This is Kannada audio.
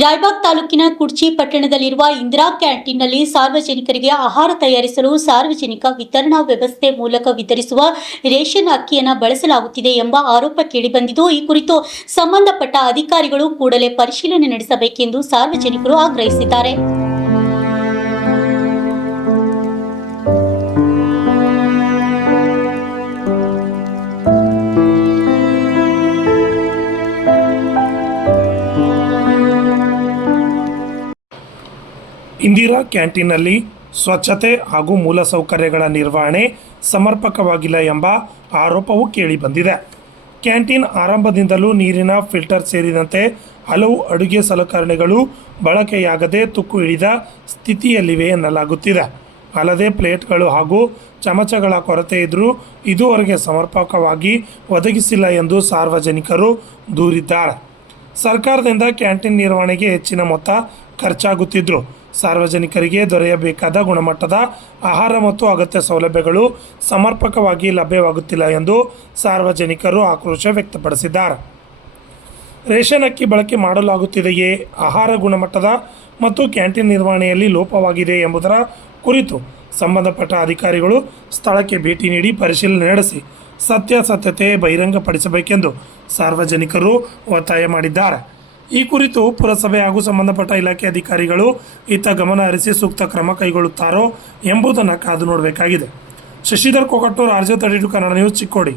ರಾಯಬಾಗ್ ತಾಲೂಕಿನ ಕುಡ್ಚಿ ಪಟ್ಟಣದಲ್ಲಿರುವ ಇಂದಿರಾ ಕ್ಯಾಂಟೀನ್ನಲ್ಲಿ ಸಾರ್ವಜನಿಕರಿಗೆ ಆಹಾರ ತಯಾರಿಸಲು ಸಾರ್ವಜನಿಕ ವಿತರಣಾ ವ್ಯವಸ್ಥೆ ಮೂಲಕ ವಿತರಿಸುವ ರೇಷನ್ ಅಕ್ಕಿಯನ್ನು ಬಳಸಲಾಗುತ್ತಿದೆ ಎಂಬ ಆರೋಪ ಕೇಳಿಬಂದಿದ್ದು, ಈ ಕುರಿತು ಸಂಬಂಧಪಟ್ಟ ಅಧಿಕಾರಿಗಳು ಕೂಡಲೇ ಪರಿಶೀಲನೆ ನಡೆಸಬೇಕೆಂದು ಸಾರ್ವಜನಿಕರು ಆಗ್ರಹಿಸಿದ್ದಾರೆ. ಇಂದಿರಾ ಕ್ಯಾಂಟೀನ್ನಲ್ಲಿ ಸ್ವಚ್ಛತೆ ಹಾಗೂ ಮೂಲಸೌಕರ್ಯಗಳ ನಿರ್ವಹಣೆ ಸಮರ್ಪಕವಾಗಿಲ್ಲ ಎಂಬ ಆರೋಪವು ಕೇಳಿಬಂದಿದೆ. ಕ್ಯಾಂಟೀನ್ ಆರಂಭದಿಂದಲೂ ನೀರಿನ ಫಿಲ್ಟರ್ ಸೇರಿದಂತೆ ಹಲವು ಅಡುಗೆ ಸಲಕರಣೆಗಳು ಬಳಕೆಯಾಗದೆ ತುಕ್ಕು ಹಿಡಿದ ಸ್ಥಿತಿಯಲ್ಲಿವೆ ಎನ್ನಲಾಗುತ್ತಿದೆ. ಅಲ್ಲದೆ ಪ್ಲೇಟ್ಗಳು ಹಾಗೂ ಚಮಚಗಳ ಕೊರತೆ ಇದ್ದರೂ ಇದುವರೆಗೆ ಸಮರ್ಪಕವಾಗಿ ಒದಗಿಸಿಲ್ಲ ಎಂದು ಸಾರ್ವಜನಿಕರು ದೂರಿದ್ದಾರೆ. ಸರ್ಕಾರದಿಂದ ಕ್ಯಾಂಟೀನ್ ನಿರ್ವಹಣೆಗೆ ಹೆಚ್ಚಿನ ಮೊತ್ತ ಖರ್ಚಾಗುತ್ತಿದ್ದರೂ ಸಾರ್ವಜನಿಕರಿಗೆ ದೊರೆಯಬೇಕಾದ ಗುಣಮಟ್ಟದ ಆಹಾರ ಮತ್ತು ಅಗತ್ಯ ಸೌಲಭ್ಯಗಳು ಸಮರ್ಪಕವಾಗಿ ಲಭ್ಯವಾಗುತ್ತಿಲ್ಲ ಎಂದು ಸಾರ್ವಜನಿಕರು ಆಕ್ರೋಶ ವ್ಯಕ್ತಪಡಿಸಿದ್ದಾರೆ. ರೇಷನ್ ಅಕ್ಕಿ ಬಳಕೆ ಮಾಡಲಾಗುತ್ತಿದೆಯೇ, ಆಹಾರ ಗುಣಮಟ್ಟದ ಮತ್ತು ಕ್ಯಾಂಟೀನ್ ನಿರ್ವಹಣೆಯಲ್ಲಿ ಲೋಪವಾಗಿದೆ ಎಂಬುದರ ಕುರಿತು ಸಂಬಂಧಪಟ್ಟ ಅಧಿಕಾರಿಗಳು ಸ್ಥಳಕ್ಕೆ ಭೇಟಿ ನೀಡಿ ಪರಿಶೀಲನೆ ನಡೆಸಿ ಸತ್ಯಾಸತ್ಯತೆ ಬಹಿರಂಗಪಡಿಸಬೇಕೆಂದು ಸಾರ್ವಜನಿಕರು ಒತ್ತಾಯ ಮಾಡಿದ್ದಾರೆ. ಈ ಕುರಿತು ಪುರಸಭೆ ಹಾಗೂ ಸಂಬಂಧಪಟ್ಟ ಇಲಾಖೆ ಅಧಿಕಾರಿಗಳು ಇತ್ತ ಗಮನ ಹರಿಸಿ ಸೂಕ್ತ ಕ್ರಮ ಕೈಗೊಳ್ಳುತ್ತಾರೋ ಎಂಬುದನ್ನು ಕಾದು ನೋಡಬೇಕಾಗಿದೆ. Shashidhar Kokatnur, RJ32 Kannada news, Chikkodi.